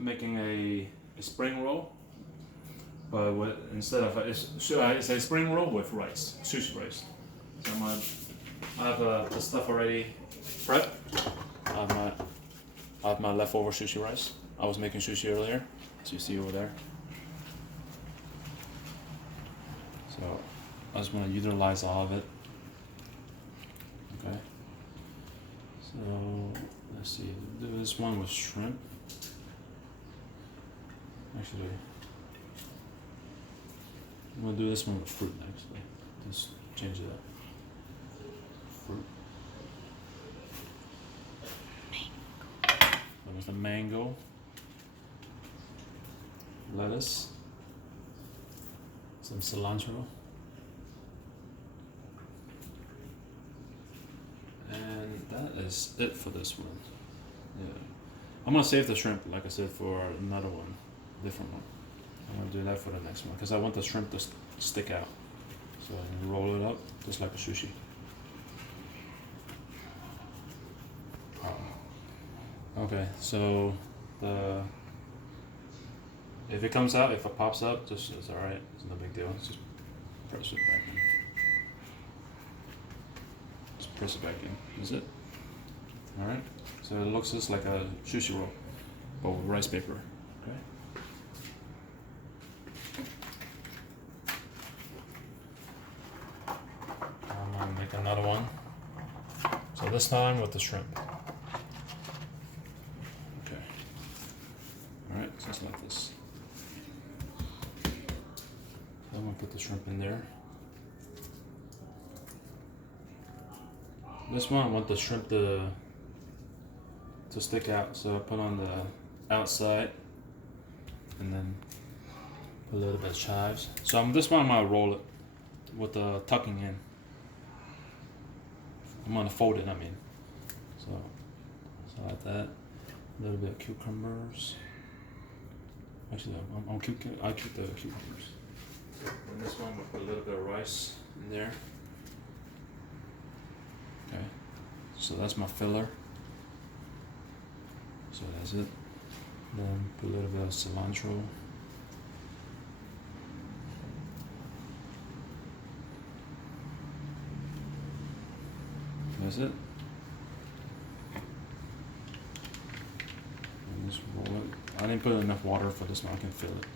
making a spring roll, but instead of it's a spring roll with rice, sushi rice. So I have the stuff already prepped. I have my leftover sushi rice. I was making sushi earlier, as you see over there. So I just want to utilize all of it. Okay. So let's see. Do this one with shrimp. Actually, I'm gonna do this one with fruit. Actually, just change it up. Fruit. That was the mango. Lettuce. Some cilantro. And that is it for this one. Yeah. I'm gonna save the shrimp, like I said, for another one, different one. I'm gonna do that for the next one because I want the shrimp to stick out. So I can roll it up just like a sushi. Okay, so if it comes out, if it pops up, just it's alright. It's no big deal. Just press it back in. Just press it back in. Is it? Alright. So it looks just like a sushi roll, but with rice paper. Okay. I'm gonna make another one. So this time with the shrimp. Okay. Alright, just like this. I'm gonna put the shrimp in there. This one I want the shrimp to stick out, so I put on the outside and then put a little bit of chives. So this one I'm gonna roll it with the tucking in. I'm gonna fold it, I mean. So like that. A little bit of cucumbers. Actually, I'll keep the cucumbers. And this one we'll put a little bit of rice in there. Okay, so that's my filler. So that's it. Then put a little bit of cilantro. That's it. And just roll it. I didn't put enough water for this one, I can feel it.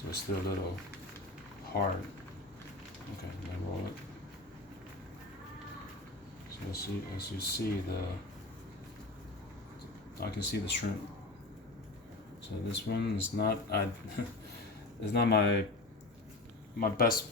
So it's still a little hard. Okay, then roll it. So as you see I can see the shrimp. So this one is not it's not my best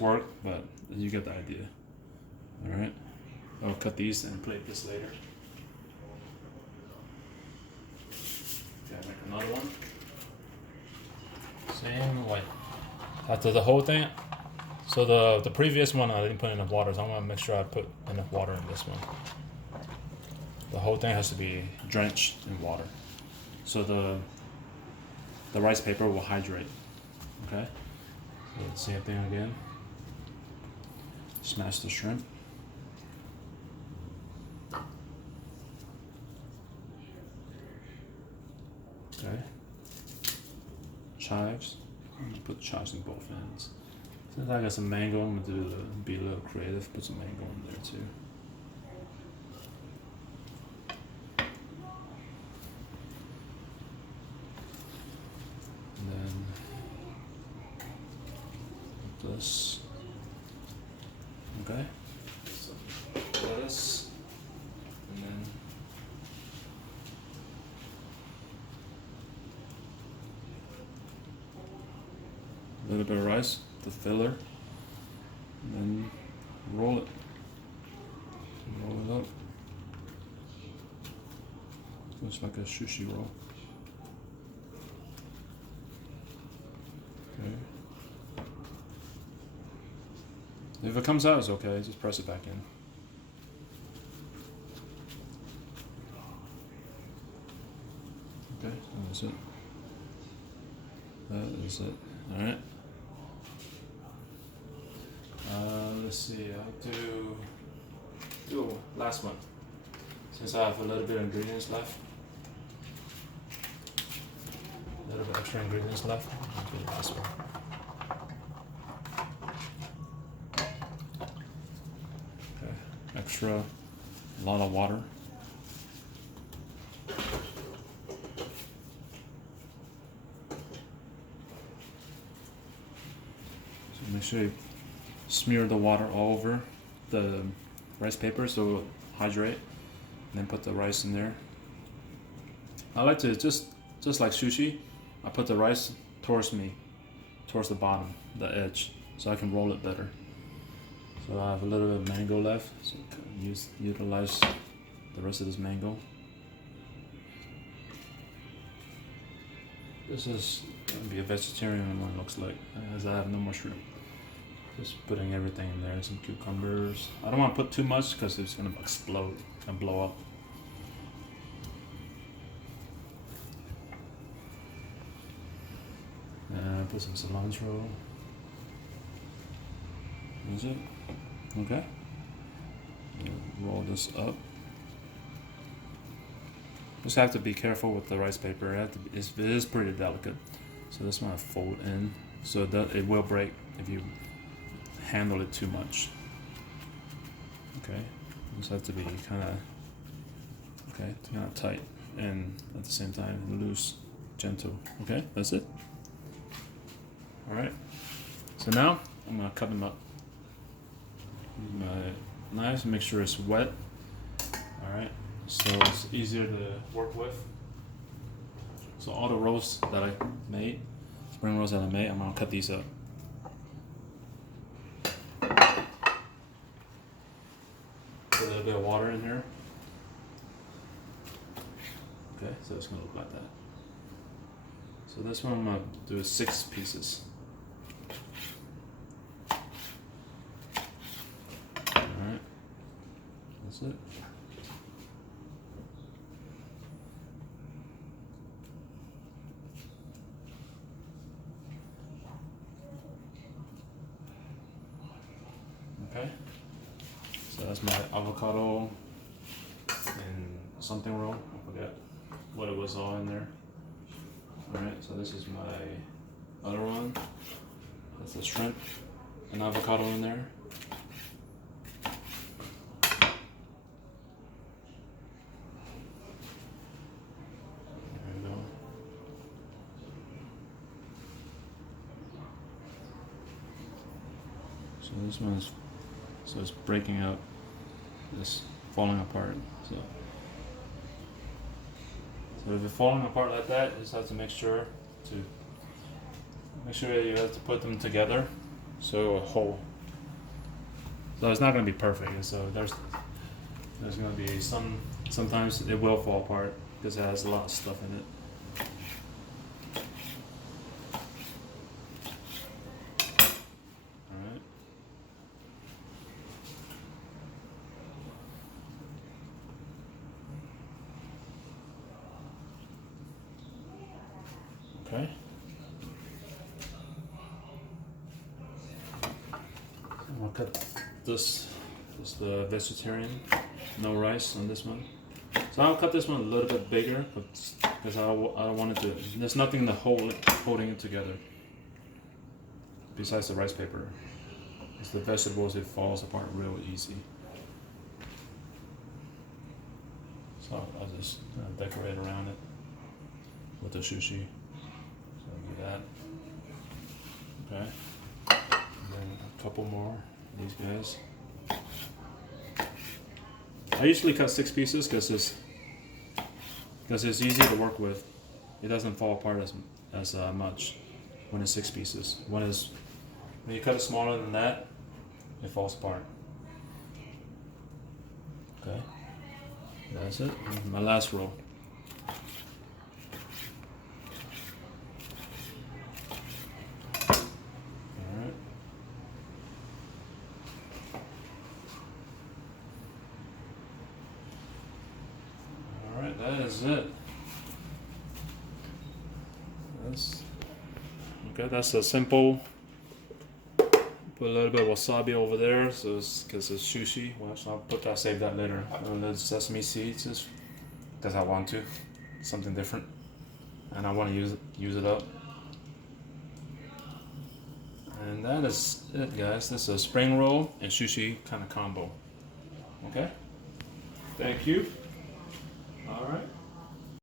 work, but you get the idea. All right, I'll cut these and plate this later. Okay, make another one. Same way. After the whole thing. So the previous one I didn't put enough water, so I'm gonna make sure I put enough water in this one. The whole thing has to be drenched in water, so the rice paper will hydrate. Okay. So same thing again. Smash the shrimp. Okay. Chives. I'm gonna put chives in both ends. Since I got some mango, I'm gonna be a little creative. Put some mango in there too. And then this. Okay. Some lettuce, and then a little bit of rice, the filler, and then roll it. Roll it up. Looks like a sushi roll. Okay. If it comes out, it's okay. Just press it back in. Okay, that's it. That is it. All right. Let's see. I'll do last one. Since I have a little bit of ingredients left, a little bit extra ingredients left, I'll do the last one. Okay, extra, a lot of water. So make sure you smear the water all over the rice paper so it will hydrate, and then put the rice in there. I like to just like sushi, I put the rice towards me, towards the bottom, the edge, so I can roll it better. So I have a little bit of mango left, so utilize the rest of this mango. This is gonna be a vegetarian one, looks like, as I have no more shrimp. Just putting everything in there, some cucumbers. I don't want to put too much because it's gonna explode and blow up. And put some cilantro. Is it? Okay. Roll this up. Just have to be careful with the rice paper. It is pretty delicate. So this one I fold in so that it will break if you handle it too much. Okay. Just have to be kind of tight and at the same time loose, gentle. Okay, that's it. All right. So now I'm gonna cut them up. Use my knife to make sure it's wet. All right. So it's easier to work with. So all the rolls that I made, spring rolls that I made, I'm gonna cut these up. Put a little bit of water in here. Okay, so it's gonna look like that. So this one I'm gonna do 6 pieces. Alright, that's it. Okay, so that's my avocado and something roll. I forget what it was all in there. Alright, so this is my other one. That's the shrimp and avocado in there. There we go. So this one's, so it's breaking up, it's falling apart. So if it's falling apart like that, you just have to make sure you have to put them together so a whole. So it's not going to be perfect. So there's going to be sometimes it will fall apart because it has a lot of stuff in it. All right. Okay. I'll cut this is the vegetarian, no rice on this one. So I'll cut this one a little bit bigger because I don't want it to, there's nothing to holding it together besides the rice paper. It's the vegetables, it falls apart real easy. So I'll just decorate around it with the sushi. So I'll do that. Okay. And then a couple more of these guys. I usually cut 6 pieces because it's easy to work with. It doesn't fall apart as much when it's 6 pieces. When you cut it smaller than that, it falls apart. Okay, that's it. My last roll. That is it. That's okay. That's a simple. Put Put a little bit of wasabi over there, so because it's sushi. Well, so I'll put that, save that later. A little sesame seeds, just because I want to, something different, and I want to use it up. And that is it, guys. This is a spring roll and sushi kind of combo. Okay. Thank you. All right.